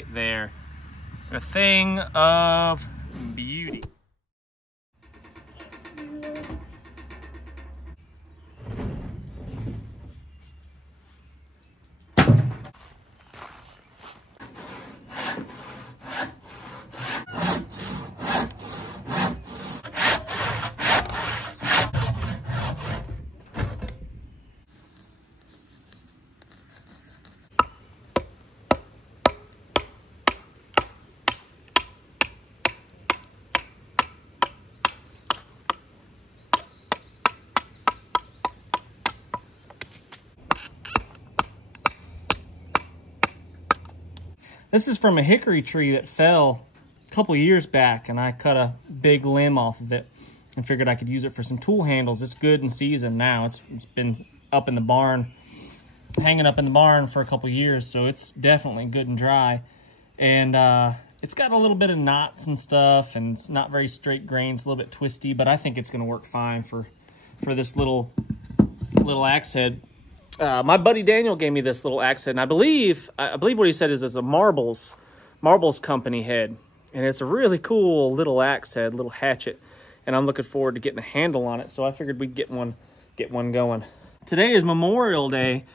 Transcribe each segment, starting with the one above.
right there. A thing of beauty. This is from a hickory tree that fell a couple years back, and I cut a big limb off of it and figured I could use it for some tool handles. It's good in season now. It's been up in the barn, hanging up in the barn for a couple years, so it's definitely good and dry. And it's got a little bit of knots and stuff, and it's not very straight grain. It's a little bit twisty, but I think it's going to work fine for this little axe head. My buddy Daniel gave me this little axe head, and I believe what he said is it's a marbles company head, and it's a really cool little axe head, little hatchet, and I'm looking forward to getting a handle on it. So I figured we'd get one going. Today is Memorial Day,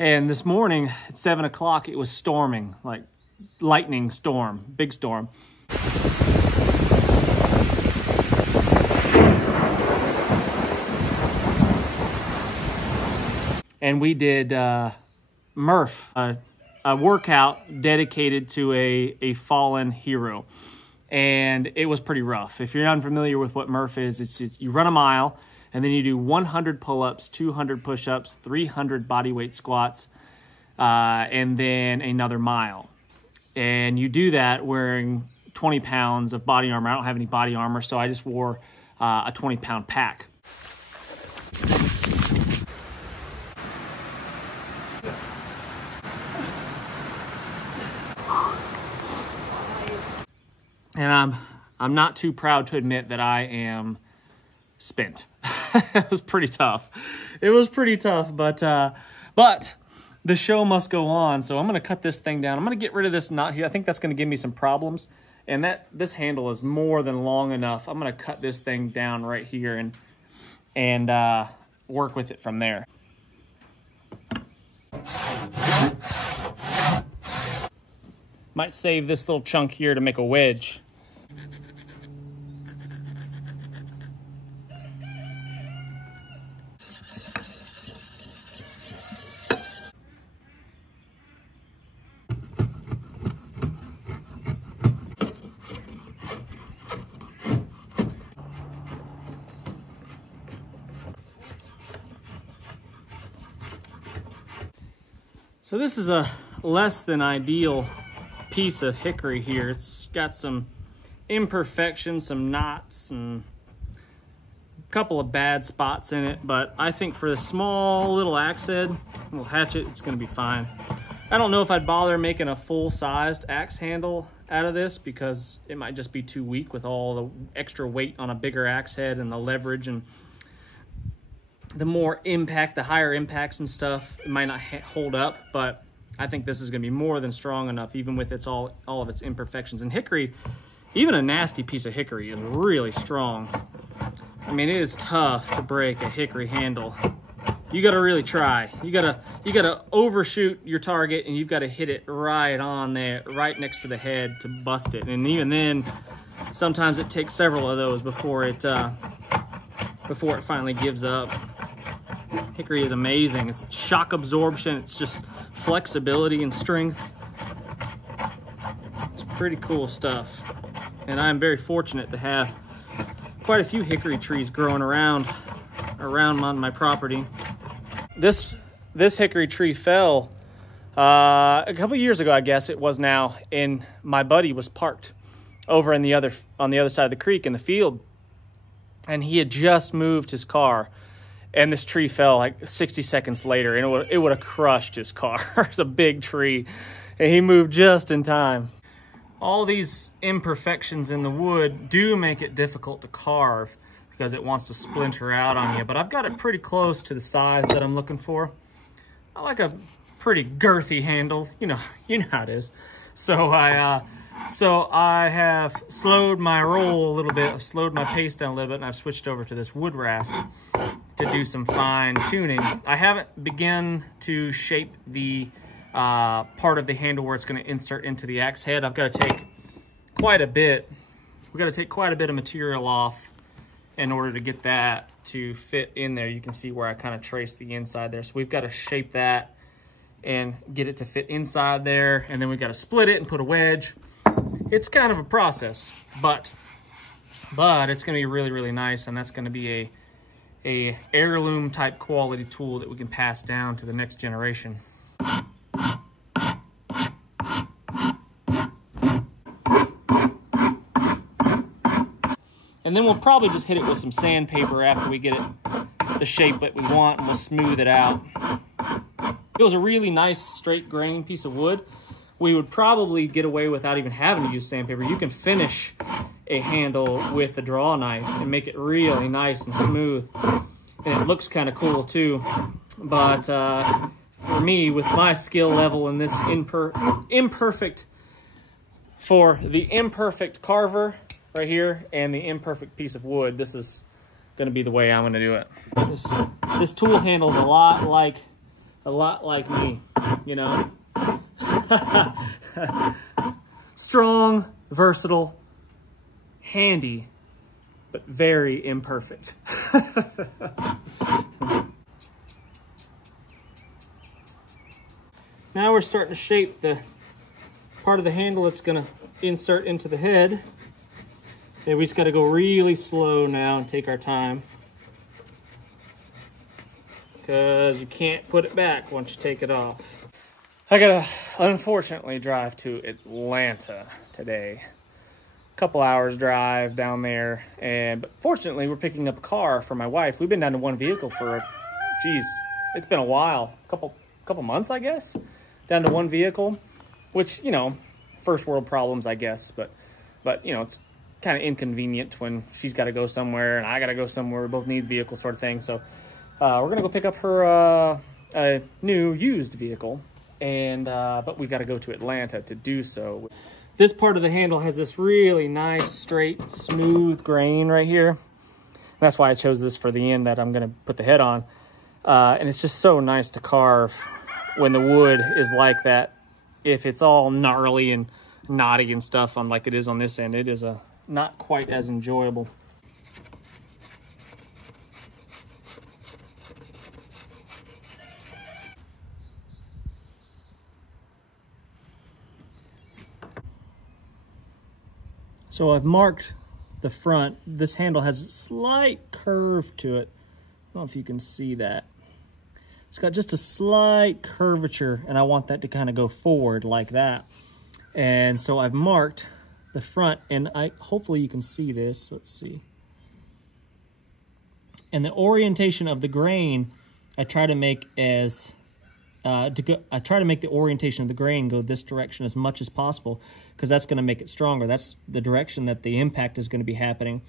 and this morning at 7 o'clock it was storming, like lightning storm, big storm. And we did Murph, a workout dedicated to a fallen hero. And it was pretty rough. If you're unfamiliar with what Murph is, it's just, you run a mile, and then you do 100 pull-ups, 200 push-ups, 300 bodyweight squats, and then another mile. And you do that wearing 20 pounds of body armor. I don't have any body armor, so I just wore a 20-pound pack. And I'm not too proud to admit that I am spent. It was pretty tough. It was pretty tough, but the show must go on. So I'm gonna cut this thing down. I'm gonna get rid of this knot here. I think that's gonna give me some problems. And this handle is more than long enough. I'm gonna cut this thing down right here and work with it from there. Might save this little chunk here to make a wedge. So this is a less than ideal piece of hickory here. It's got some imperfections, some knots, and a couple of bad spots in it, but I think for the small little axe head, little hatchet, it's gonna be fine. I don't know if I'd bother making a full-sized axe handle out of this because it might just be too weak with all the extra weight on a bigger axe head and the leverage and the more impact, the higher impacts and stuff, it might not hold up, but I think this is gonna be more than strong enough, even with all of its imperfections. And hickory, even a nasty piece of hickory is really strong. I mean, it is tough to break a hickory handle. You gotta really try. You gotta overshoot your target, and you've gotta hit it right on there, right next to the head to bust it. And even then, sometimes it takes several of those before it finally gives up. Hickory is amazing. It's shock absorption. It's just flexibility and strength. It's pretty cool stuff. And I'm very fortunate to have quite a few hickory trees growing around on my property. This hickory tree fell a couple years ago, I guess it was now, and my buddy was parked over on the other side of the creek in the field, and he had just moved his car. And this tree fell like 60 seconds later, and it would have crushed his car. It's a big tree, and he moved just in time. All these imperfections in the wood do make it difficult to carve because it wants to splinter out on you, but I've got it pretty close to the size that I'm looking for. I like a pretty girthy handle. You know how it is. So I have slowed my roll a little bit, I've slowed my pace down a little bit, and I've switched over to this wood rasp to do some fine tuning. I haven't begun to shape the part of the handle where it's going to insert into the axe head. I've got to take quite a bit. We've got to take quite a bit of material off in order to get that to fit in there. You can see where I kind of traced the inside there. So we've got to shape that and get it to fit inside there, and then we've got to split it and put a wedge. It's kind of a process, but it's going to be really, really nice, and that's going to be a heirloom type quality tool that we can pass down to the next generation. And then we'll probably just hit it with some sandpaper after we get it the shape that we want, and we'll smooth it out. If it was a really nice straight grain piece of wood, we would probably get away without even having to use sandpaper. You can finish a handle with a draw knife and make it really nice and smooth. And it looks kind of cool too. But for me, with my skill level in this imperfect carver right here and the imperfect piece of wood, this is going to be the way I'm going to do it. This tool handle is a lot like me, you know. Strong, versatile, handy, but very imperfect. Now we're starting to shape the part of the handle that's going to insert into the head. Okay, we just got to go really slow now and take our time, because you can't put it back once you take it off. I gotta, unfortunately, drive to Atlanta today. A couple hours drive down there, but fortunately, we're picking up a car for my wife. We've been down to one vehicle for, geez, it's been a while, couple months, I guess, down to one vehicle, which, you know, first world problems, I guess, but you know, it's kind of inconvenient when she's got to go somewhere and I got to go somewhere. We both need vehicles, sort of thing. So we're gonna go pick up her a new used vehicle. But we've got to go to Atlanta to do so. This part of the handle has this really nice, straight, smooth grain right here. That's why I chose this for the end that I'm going to put the head on. And it's just so nice to carve when the wood is like that. If it's all gnarly and knotty and stuff on like it is on this end, it is not quite as enjoyable. So I've marked the front. This handle has a slight curve to it. I don't know if you can see that. It's got just a slight curvature, and I want that to kind of go forward like that. And so I've marked the front, and hopefully you can see this. Let's see. And the orientation of the grain, I try to make as I try to make the orientation of the grain go this direction as much as possible, because that's going to make it stronger. That's the direction that the impact is going to be happening.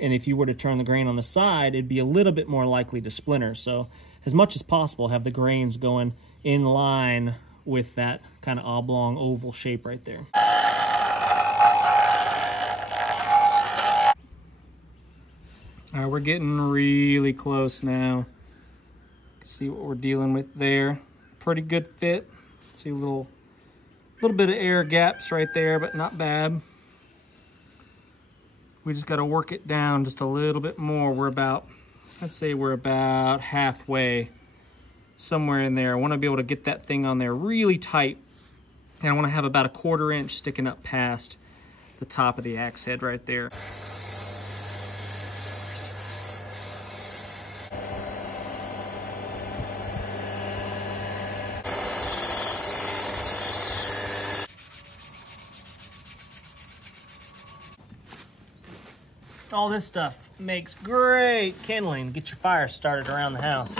And if you were to turn the grain on the side, it'd be a little bit more likely to splinter. So as much as possible, have the grains going in line with that kind of oblong oval shape right there. All right, we're getting really close now. See what we're dealing with there. Pretty good fit. See a little bit of air gaps right there, but not bad. We just got to work it down just a little bit more. We're about, let's say we're about halfway, somewhere in there. I want to be able to get that thing on there really tight, and I want to have about a 1/4 inch sticking up past the top of the axe head right there. All this stuff makes great kindling to get your fire started around the house.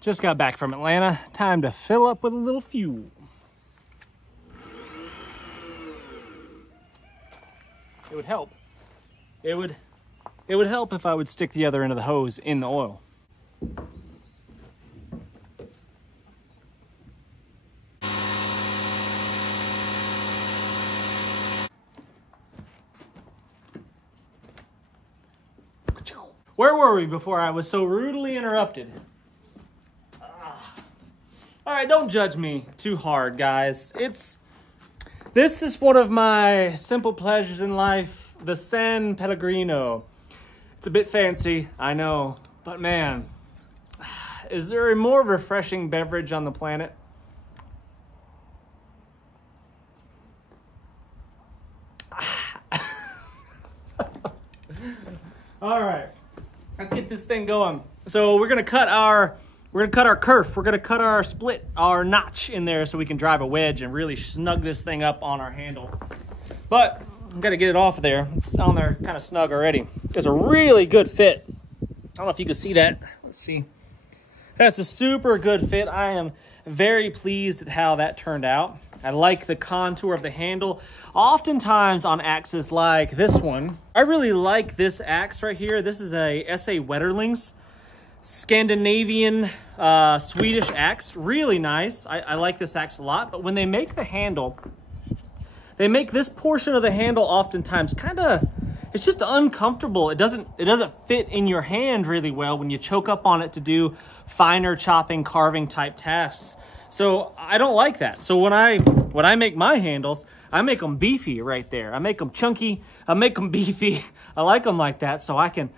Just got back from Atlanta. Time to fill up with a little fuel. It would help. It would help if I would stick the other end of the hose in the oil. Where were we before I was so rudely interrupted? All right, don't judge me too hard, guys. This is one of my simple pleasures in life, the San Pellegrino. It's a bit fancy, I know, but man, is there a more refreshing beverage on the planet? All right, let's get this thing going. So we're gonna cut our kerf. We're gonna cut our split, our notch in there so we can drive a wedge and really snug this thing up on our handle. But I'm gonna get it off of there. It's on there kind of snug already. It's a really good fit. I don't know if you can see that. Let's see. That's a super good fit. I am very pleased at how that turned out. I like the contour of the handle. Oftentimes on axes like this one, I really like this axe right here. This is a S.A. Wetterlings Scandinavian Swedish axe. Really nice. I like this axe a lot. But when they make the handle, they make this portion of the handle oftentimes kind of, it's just uncomfortable. It doesn't fit in your hand really well when you choke up on it to do finer chopping, carving type tasks. So I don't like that. So when I make my handles, I make them beefy right there. I make them chunky. I make them beefy. I like them like that, so I can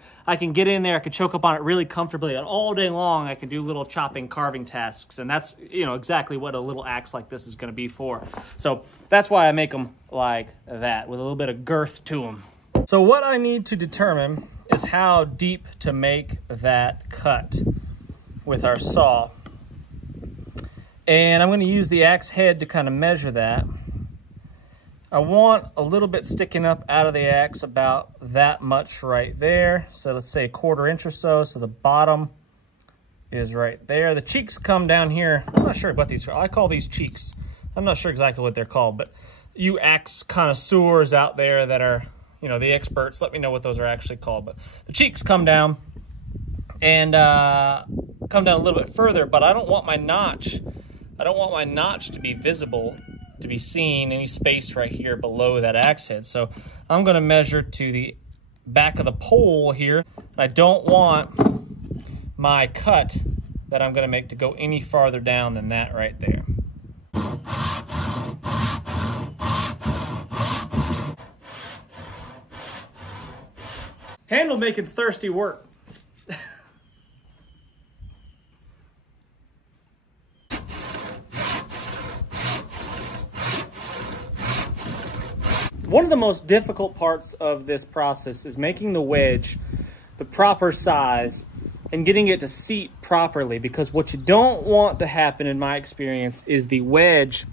get in there. I can choke up on it really comfortably, and all day long I can do little chopping, carving tasks, and that's exactly what a little axe like this is going to be for. So that's why I make them like that, with a little bit of girth to them. So what I need to determine is how deep to make that cut with our saw. And I'm going to use the axe head to kind of measure that. I want a little bit sticking up out of the axe, about that much right there. So let's say 1/4 inch or so. So the bottom is right there. The cheeks come down here. I'm not sure what these are. I call these cheeks. I'm not sure exactly what they're called, but you axe connoisseurs out there that are, the experts, let me know what those are actually called. But the cheeks come down and come down a little bit further, but I don't want my notch to be visible, to be seen, any space right here below that axe head. So I'm going to measure to the back of the pole here. I don't want my cut that I'm going to make to go any farther down than that right there. Handle making's thirsty work. One of the most difficult parts of this process is making the wedge the proper size and getting it to seat properly, because what you don't want to happen, in my experience, is the wedge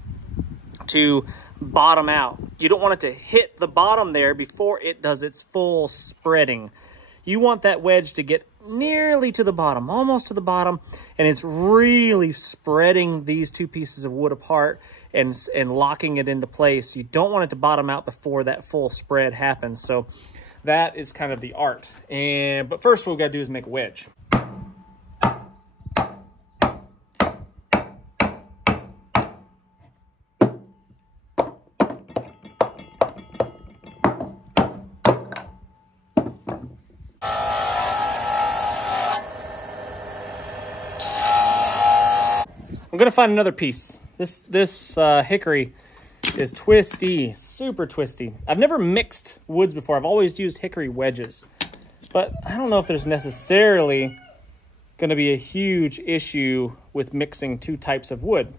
to bottom out. You don't want it to hit the bottom there before it does its full spreading. You want that wedge to get nearly to the bottom, almost to the bottom, and it's really spreading these two pieces of wood apart and locking it into place. You don't want it to bottom out before that full spread happens. So that is kind of the art. But first what we got to do is make a wedge. I'm gonna find another piece. This hickory is twisty, super twisty. I've never mixed woods before. I've always used hickory wedges, but I don't know if there's necessarily gonna be a huge issue with mixing two types of wood.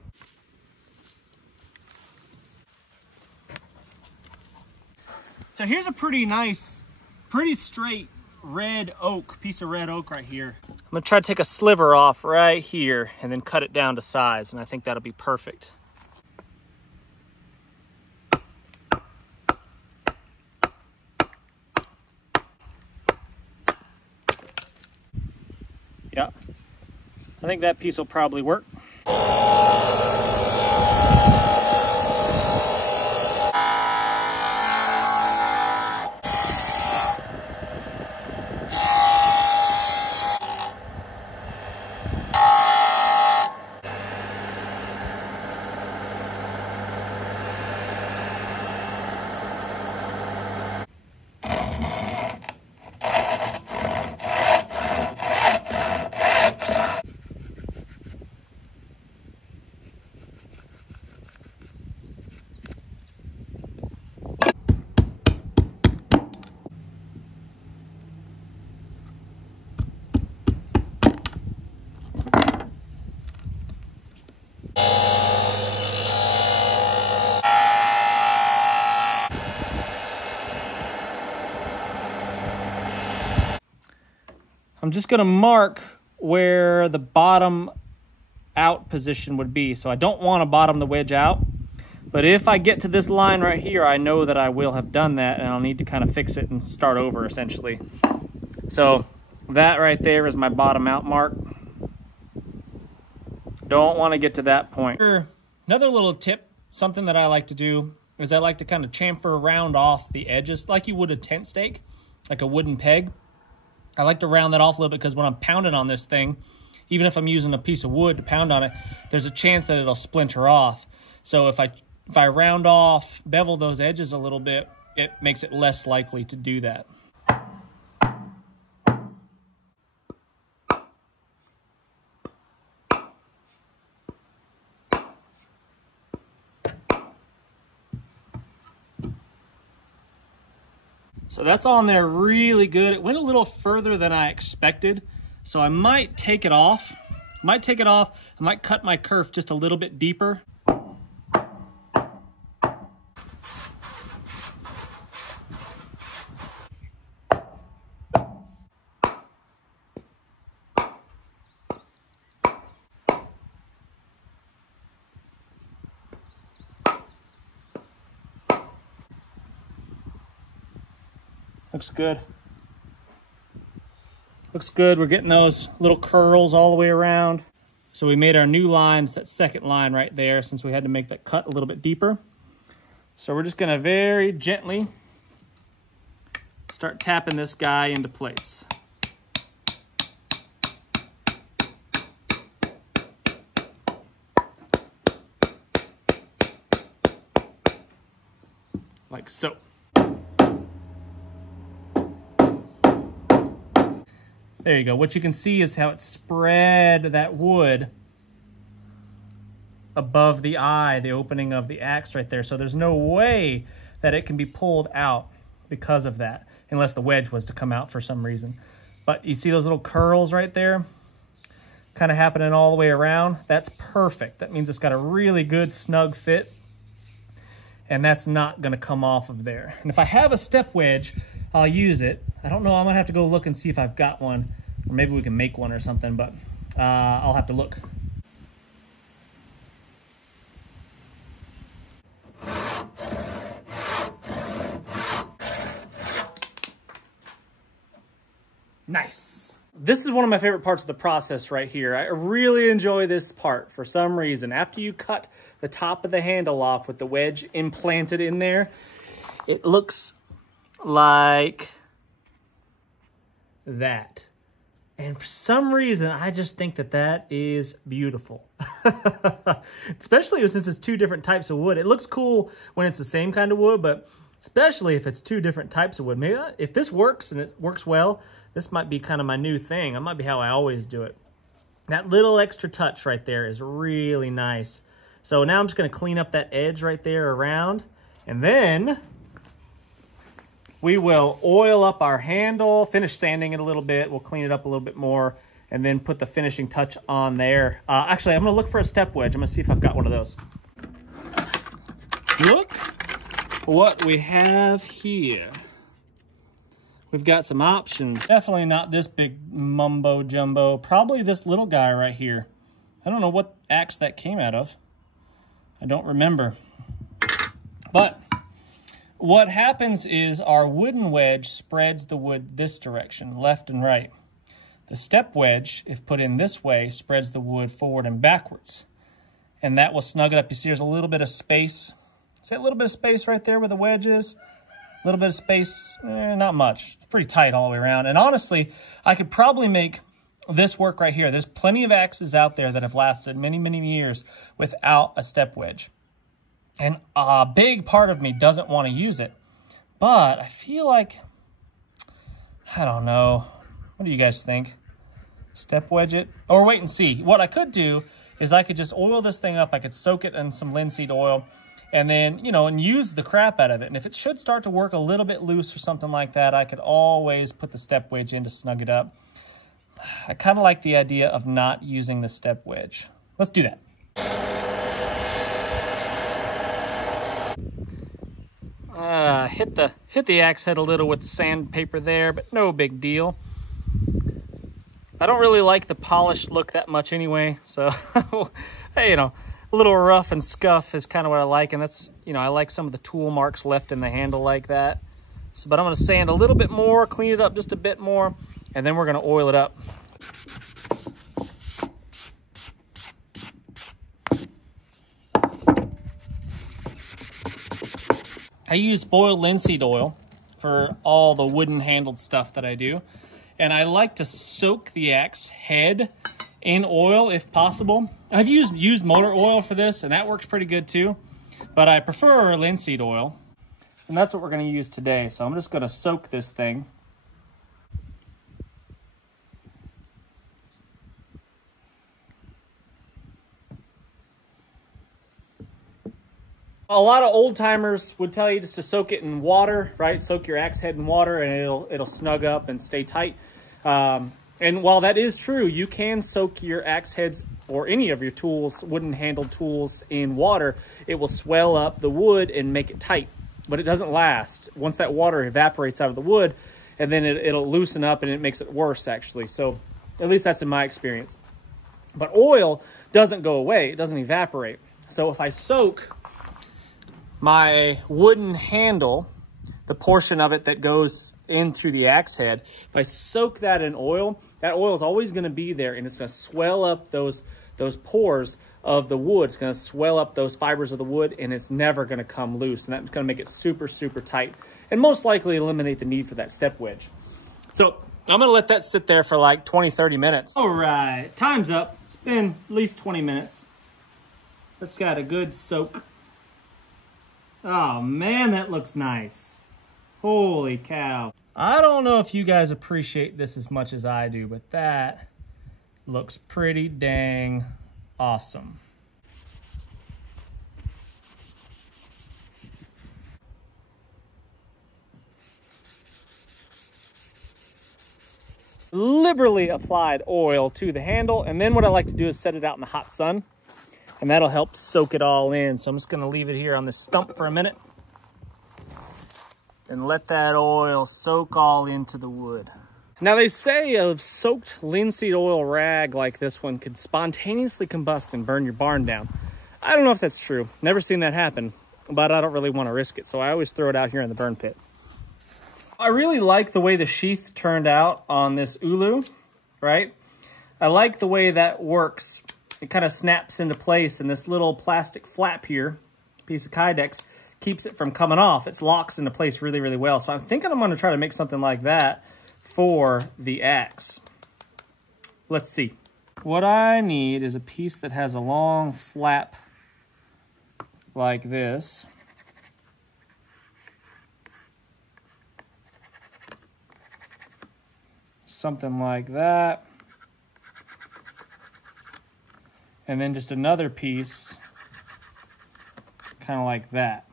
So here's a pretty nice, pretty straight piece of red oak right here. I'm gonna try to take a sliver off right here and then cut it down to size, and I think that'll be perfect. Yeah, I think that piece will probably work. I'm just gonna mark where the bottom out position would be. So I don't want to bottom the wedge out, but if I get to this line right here, I know that I will have done that, and I'll need to kind of fix it and start over essentially. So that right there is my bottom out mark. Don't want to get to that point. Another little tip, something that I like to do, is I like to kind of chamfer round off the edges like you would a tent stake, like a wooden peg. I like to round that off a little bit because when I'm pounding on this thing, even if I'm using a piece of wood to pound on it, there's a chance that it'll splinter off. So if I round off, bevel those edges a little bit, it makes it less likely to do that. So that's on there really good. It went a little further than I expected, so I might take it off. I might cut my kerf just a little bit deeper. Looks good. Looks good. We're getting those little curls all the way around. So we made our new line. It's that second line right there, since we had to make that cut a little bit deeper. So we're just gonna very gently start tapping this guy into place. Like so. There you go. What you can see is how it spread that wood above the eye, the opening of the axe right there. So there's no way that it can be pulled out because of that, unless the wedge was to come out for some reason. But you see those little curls right there kind of happening all the way around? That's perfect. That means it's got a really good snug fit, and that's not going to come off of there. And if I have a step wedge, I'll use it. I don't know. I'm going to have to go look and see if I've got one. Or maybe we can make one or something, but I'll have to look. Nice. This is one of my favorite parts of the process right here. I really enjoy this part for some reason. After you cut the top of the handle off with the wedge implanted in there, it looks like that. And for some reason, I just think that that is beautiful. Especially since it's two different types of wood. It looks cool when it's the same kind of wood, but especially if it's two different types of wood. Maybe if this works and it works well, this might be kind of my new thing. It might be how I always do it. That little extra touch right there is really nice. So now I'm just going to clean up that edge right there around, and then we will oil up our handle, finish sanding it a little bit. We'll clean it up a little bit more, and then put the finishing touch on there. Actually, I'm gonna look for a step wedge. I'm gonna see if I've got one of those. Look what we have here. We've got some options. Definitely not this big mumbo jumbo. Probably this little guy right here. I don't know what axe that came out of. I don't remember. But what happens is our wooden wedge spreads the wood this direction, left and right. The step wedge, if put in this way, spreads the wood forward and backwards. And that will snug it up. You see there's a little bit of space. See that little bit of space right there where the wedge is? A little bit of space, not much. It's pretty tight all the way around. And honestly, I could probably make this work right here. There's plenty of axes out there that have lasted many, many years without a step wedge. And a big part of me doesn't want to use it. But I feel like, I don't know. What do you guys think? Step wedge it? Or wait and see. What I could do is I could just oil this thing up. I could soak it in some linseed oil and then, you know, and use the crap out of it. And if it should start to work a little bit loose or something like that, I could always put the step wedge in to snug it up. I kind of like the idea of not using the step wedge. Let's do that. Hit the axe head a little with the sandpaper there, but no big deal. I don't really like the polished look that much anyway, so hey, you know, a little rough and scuff is kind of what I like, and that's, you know, I like some of the tool marks left in the handle like that. So, but I'm going to sand a little bit more, clean it up just a bit more, and then we're going to oil it up. I use boiled linseed oil for all the wooden handled stuff that I do. And I like to soak the axe head in oil if possible. I've used motor oil for this, and that works pretty good too. But I prefer linseed oil. And that's what we're going to use today. So I'm just going to soak this thing. A lot of old timers would tell you just to soak it in water, right? Soak your axe head in water and it'll snug up and stay tight. And while that is true, you can soak your axe heads or any of your tools, wooden handled tools, in water. It will swell up the wood and make it tight, but it doesn't last. Once that water evaporates out of the wood, and then it'll loosen up and it makes it worse actually. So at least that's in my experience. But oil doesn't go away, it doesn't evaporate. So if I soak my wooden handle, the portion of it that goes in through the axe head, if I soak that in oil, that oil is always going to be there, and it's going to swell up those pores of the wood. It's going to swell up those fibers of the wood, and it's never going to come loose, and that's going to make it super, super tight, and most likely eliminate the need for that step wedge. So I'm going to let that sit there for like 20-30 minutes. All right, time's up. It's been at least 20 minutes. That's got a good soak. Oh man, that looks nice. Holy cow. I don't know if you guys appreciate this as much as I do, but that looks pretty dang awesome. Liberally applied oil to the handle, and then what I like to do is set it out in the hot sun, and that'll help soak it all in. So I'm just gonna leave it here on this stump for a minute and let that oil soak all into the wood. Now they say a soaked linseed oil rag like this one could spontaneously combust and burn your barn down. I don't know if that's true. Never seen that happen, but I don't really want to risk it, so I always throw it out here in the burn pit. I really like the way the sheath turned out on this ulu, right? I like the way that works. It kind of snaps into place, and this little plastic flap here, piece of Kydex, keeps it from coming off. It locks into place really, really well. So I'm thinking I'm going to try to make something like that for the axe. Let's see. What I need is a piece that has a long flap like this. Something like that. And then just another piece kind of like that.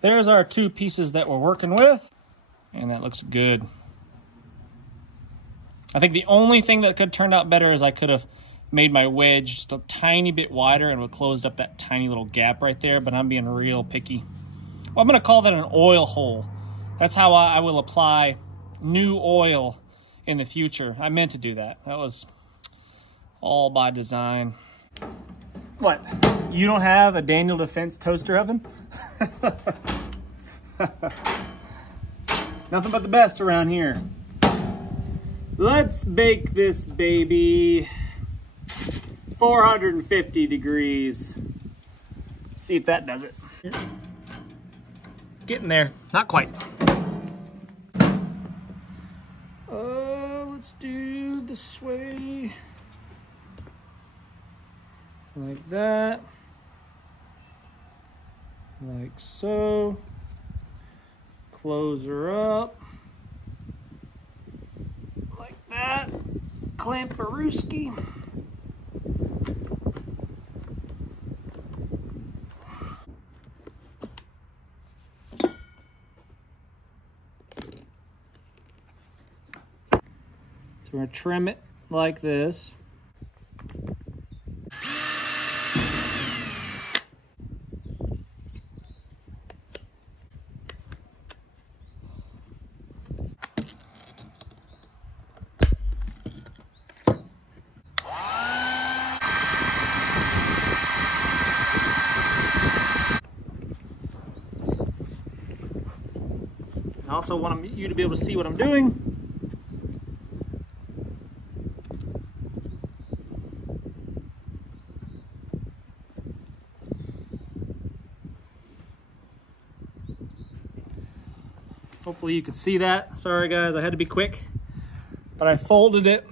There's our two pieces that we're working with, and that looks good. I think the only thing that could have turned out better is I could have made my wedge just a tiny bit wider and would have closed up that tiny little gap right there, but I'm being real picky. Well, I'm going to call that an oil hole. That's how I will apply new oil in the future. I meant to do that. That was all by design. What? You don't have a Daniel Defense toaster oven? Nothing but the best around here. Let's bake this baby 450 degrees. See if that does it. Getting there. Not quite. Let's do this way. Like that. Like so. Close her up. Like that. Clamparooski. So we're going to trim it like this. also want you to be able to see what I'm doing. Hopefully you can see that. Sorry guys, I had to be quick, but I folded it,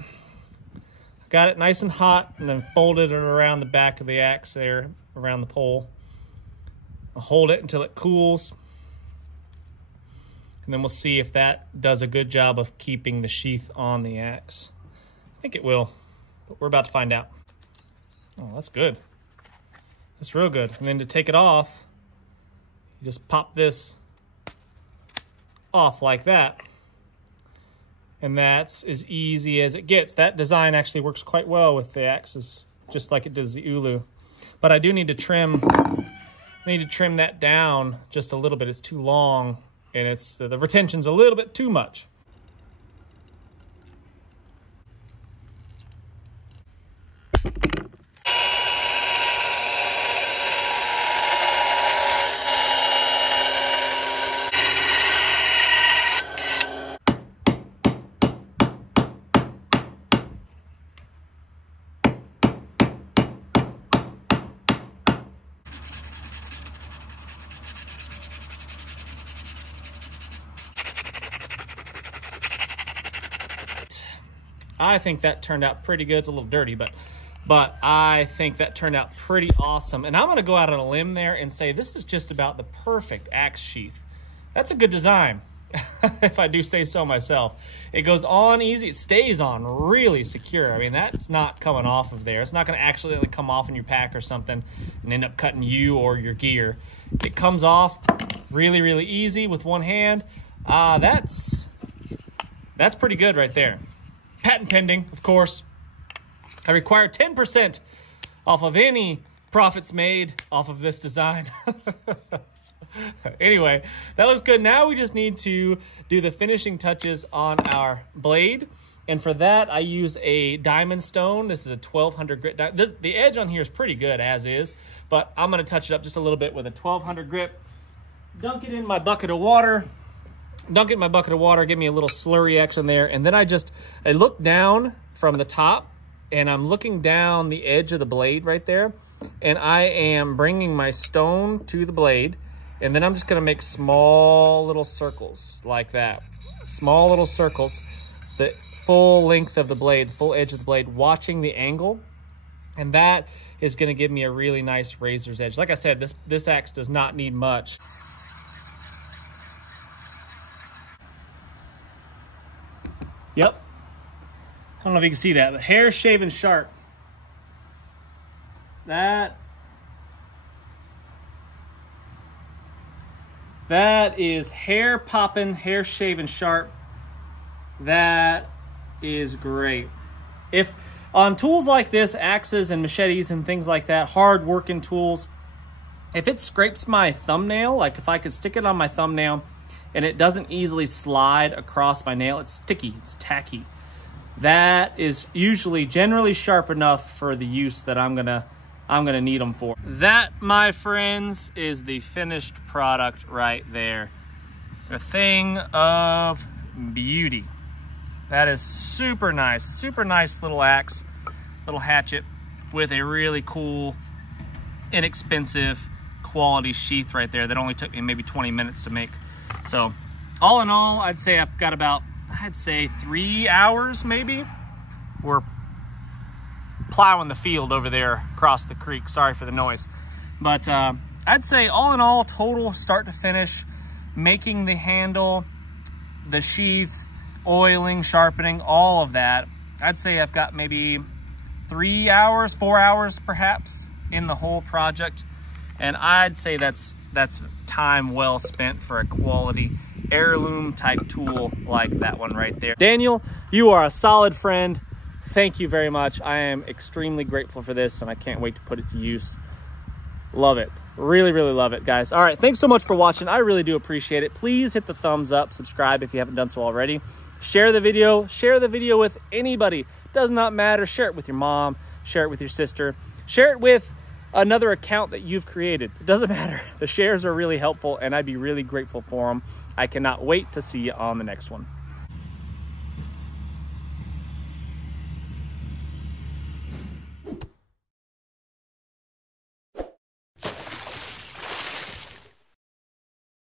got it nice and hot, and then folded it around the back of the axe there, around the pole. I'll hold it until it cools, and then we'll see if that does a good job of keeping the sheath on the axe. I think it will, but we're about to find out. Oh, that's good. That's real good. And then to take it off, you just pop this off like that, and that's as easy as it gets. That design actually works quite well with the axes, just like it does the ulu. But I do need to trim that down just a little bit. It's too long, and it's the retention's a little bit too much. I think that turned out pretty good. It's a little dirty, but I think that turned out pretty awesome. And I'm gonna go out on a limb there and say this is just about the perfect axe sheath. That's a good design, if I do say so myself. It goes on easy, it stays on really secure. I mean, that's not coming off of there. It's not gonna actually come off in your pack or something and end up cutting you or your gear. It comes off really, really easy with one hand. That's pretty good right there. Patent pending, of course. I require 10% off of any profits made off of this design. Anyway, that looks good. Now we just need to do the finishing touches on our blade. And for that, I use a diamond stone. This is a 1200 grit. The edge on here is pretty good as is, but I'm gonna touch it up just a little bit with a 1200 grit. Dunk it in my bucket of water. Dunk it in my bucket of water, give me a little slurry action there, and then I look down from the top, and I'm looking down the edge of the blade right there, and I am bringing my stone to the blade, and then I'm just gonna make small little circles like that. Small little circles, the full length of the blade, the full edge of the blade, watching the angle, and that is gonna give me a really nice razor's edge. Like I said, this axe does not need much. Yep. I don't know if you can see that, but hair shaven sharp. That is hair popping, hair shaven sharp. That is great. If on tools like this, axes and machetes and things like that, hard working tools, if it scrapes my thumbnail, like if I could stick it on my thumbnail and it doesn't easily slide across my nail, it's sticky, it's tacky. That is usually generally sharp enough for the use that I'm gonna need them for. That, my friends, is the finished product right there. A thing of beauty. That is super nice little axe, little hatchet with a really cool, inexpensive quality sheath right there that only took me maybe 20 minutes to make. So all in all, I'd say I've got about, 3 hours maybe. We're plowing the field over there across the creek. Sorry for the noise. But I'd say all in all, total start to finish, making the handle, the sheath, oiling, sharpening, all of that, I'd say I've got maybe 3 hours, 4 hours perhaps in the whole project. And I'd say that's time well spent for a quality heirloom type tool like that one right there. Daniel, you are a solid friend. Thank you very much. I am extremely grateful for this and I can't wait to put it to use. Love it. Really, really love it, guys. All right, thanks so much for watching. I really do appreciate it. Please hit the thumbs up, subscribe if you haven't done so already. Share the video with anybody. Does not matter. Share it with your mom, share it with your sister, share it with another account that you've created. It doesn't matter. The shares are really helpful and I'd be really grateful for them. I cannot wait to see you on the next one.